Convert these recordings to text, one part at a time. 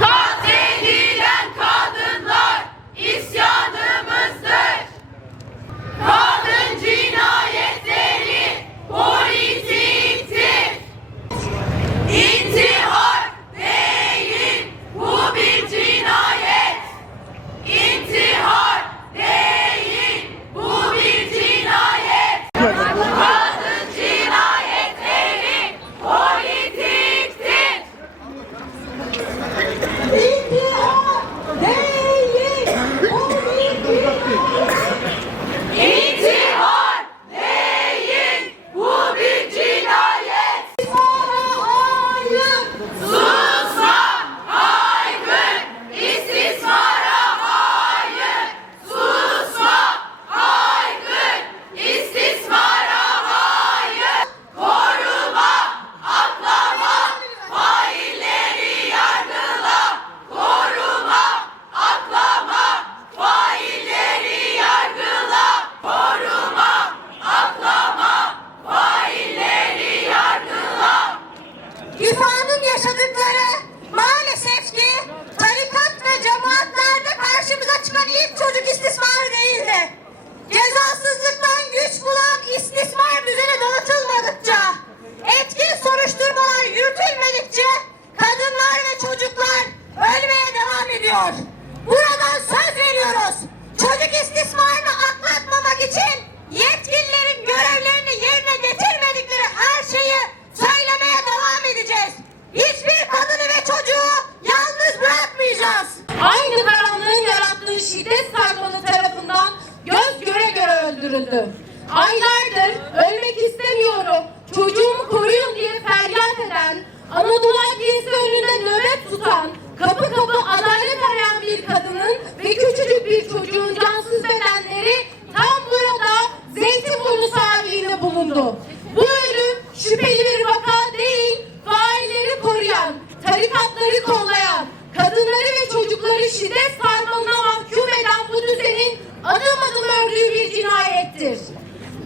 Katledilen kadınlar isyanımızdır. Kadın cinayetleri politiktir. İntihar değil, bu bir cinayet. İntihar değil, bu bir cinayet. Kadın cinayetleri politiktir. İntihar değil, bu bir cinayet. Susma, haykır, istismara hayır. Susma, haykır, istismara hayır. Koruma, aklama, failleri yargıla. Koruma, aklama, failleri yargıla. Koruma, aklama, failleri yargıla. İrfan'ın yaşadıkları maalesef ki tarikat ve cemaatlerde karşımıza çıkan ilk çocuk istismarı değildi. Cezasızlıktan güç bulan istismar düzeni dağıtılmadıkça, etkin soruşturmalar yürütülmedikçe kadınlar ve çocuklar ölmeye devam ediyor. Buradan söz veriyoruz. Çocuk istismarını atlatmamak için yetkililerin görevlerini yerine getirmedikleri her şeyi söylemeye devam edeceğiz. Hiçbir kadını ve çocuğu yalnız bırakmayacağız. Aynı karanlığın yarattığı şiddet sarmanı tarafından göz göre göre öldürüldü. Aylardır ölmek istemiyorum, çocuğumu koruyun diye feryat eden, Anadolu Adliyesi önünde nöbet tutan, kapı kapı adalet arayan bir kadının ve küçücük bir çocuğun cansız bedenleri tam burada Zeytinburnu sahiliğinde bulundu. Bu ölüm şüpheli bir vaka değil, failleri koruyan, tarikatları kollayan, kadınları ve çocukları şiddet sarmalına mahkum eden bu düzenin adım adım ördüğü bir cinayettir.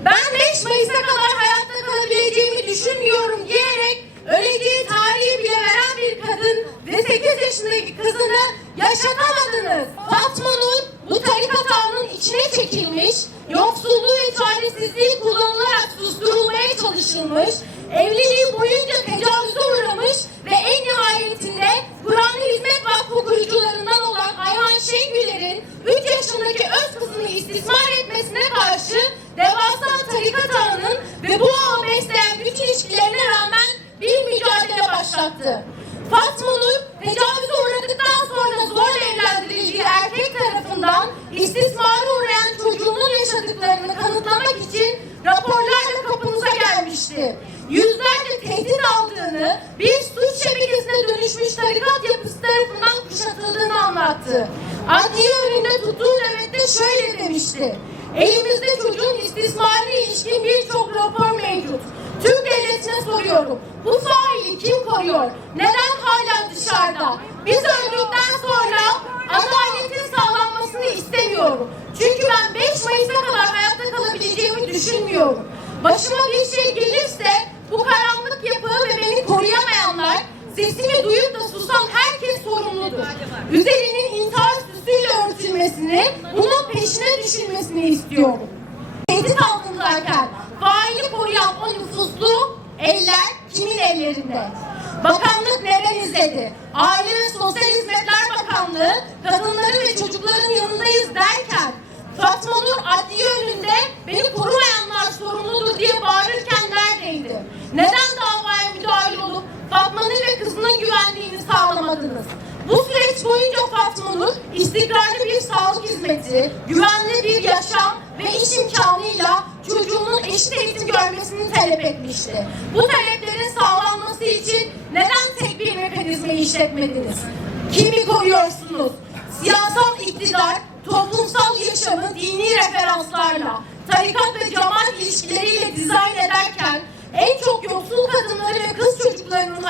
Ben 5 Mayıs'a kadar hayatta kalabileceğimi düşünmüyorum diyerek öleceği tarihi bile veren bir kadın ve 8 yaşındaki kızını yaşatamadınız. Fatma Nur bu tarikat ağının içine çekilmiş, yoksulluğu ve çaresizliği kullanılarak susturulmaya çalışılmış, evliliği boyunca tecavüze uğramış ve en nihayetinde Kur'an-ı Hizmet Vakfı kurucularından olan Ayhan Şengüler'in 3 yaşındaki öz kızını istismar etmesine karşı devasa tarikat ağının ve bu ağı besleyen güç ilişkilerine rağmen bir mücadele başlattı. Fatma Nur tecavüze uğradıktan sonra zorla evlendirildiği erkek tarafından istismara uğrayan çocuğunun yaşadıklarını kanıtlamak için raporlarla kapımıza gelmişti. Yüzlerce tehdit aldığını, bir suç şebekesine dönüşmüş tarikat yapısı tarafından kuşatıldığını anlattı. Adliye önünde tuttuğu nöbette şöyle demişti: elimizde çocuğun istismarına ilişkin birçok rapor mevcut. Türk devletine soruyorum, bu faili kim koruyor? Neden hala dışarıda? Biz öldükten sonra adaletin sağlanmasını istemiyorum. Çünkü ben 5 Mayıs'a kadar hayatta kalabileceğimi düşünmüyorum. Başıma bir şey gelirse bu karanlık yapı ve beni koruyamayanlar, sesimi duyup da susan herkes sorumludur. Üzerinin intihar süsüyle örtülmesini, bunun peşine düşülmesini istiyorum. Tehdit altındayken faili koruyan o nüfuslu eller kimin ellerinde? Bakanlık neden izledi? Aile ve Sosyal Hizmetler Bakanlığı kadınların ve çocukların yanındayız derken Fatma Nur adliye önünde beni korumayanlar sorumludur diye bağırırken neredeydi? Neden davaya müdahil olup Fatma Nur ve kızının güvenliğini sağlamadınız? Bu süreç boyunca Fatma Nur istikrarlı bir sağlık hizmeti, güvenli bir yaşam ve iş imkanıyla çocuğunun eşit eğitim görmesini talep etmişti. Bu taleplerin sağlanması için neden tek bir mekanizma işletmediniz? Kimi koruyorsunuz? Siyasal iktidar, toplumsal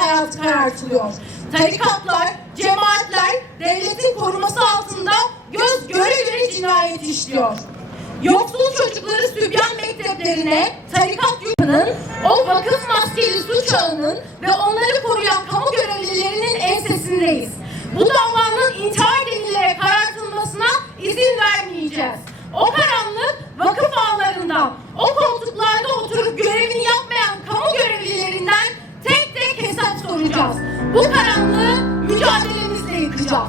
hayatı karartılıyor. Tarikatlar, cemaatler devletin koruması altında göz göre göre cinayet işliyor. Yoksul çocukları Sübyan mekteplerine tarikat yurtlarının, o vakıf maskeli suç ağının ve onları koruyan kamu görevlilerinin ensesindeyiz. Bu davanın intihar delillere karartılmasına izin vermeyeceğiz. O karanlık vakıf ağlarından, o koltuklarda oturup görevini yapmayan kamu görevlilerinden tek tek hesap soracağız. Bu karanlığı mücadelemizle yıkacağız.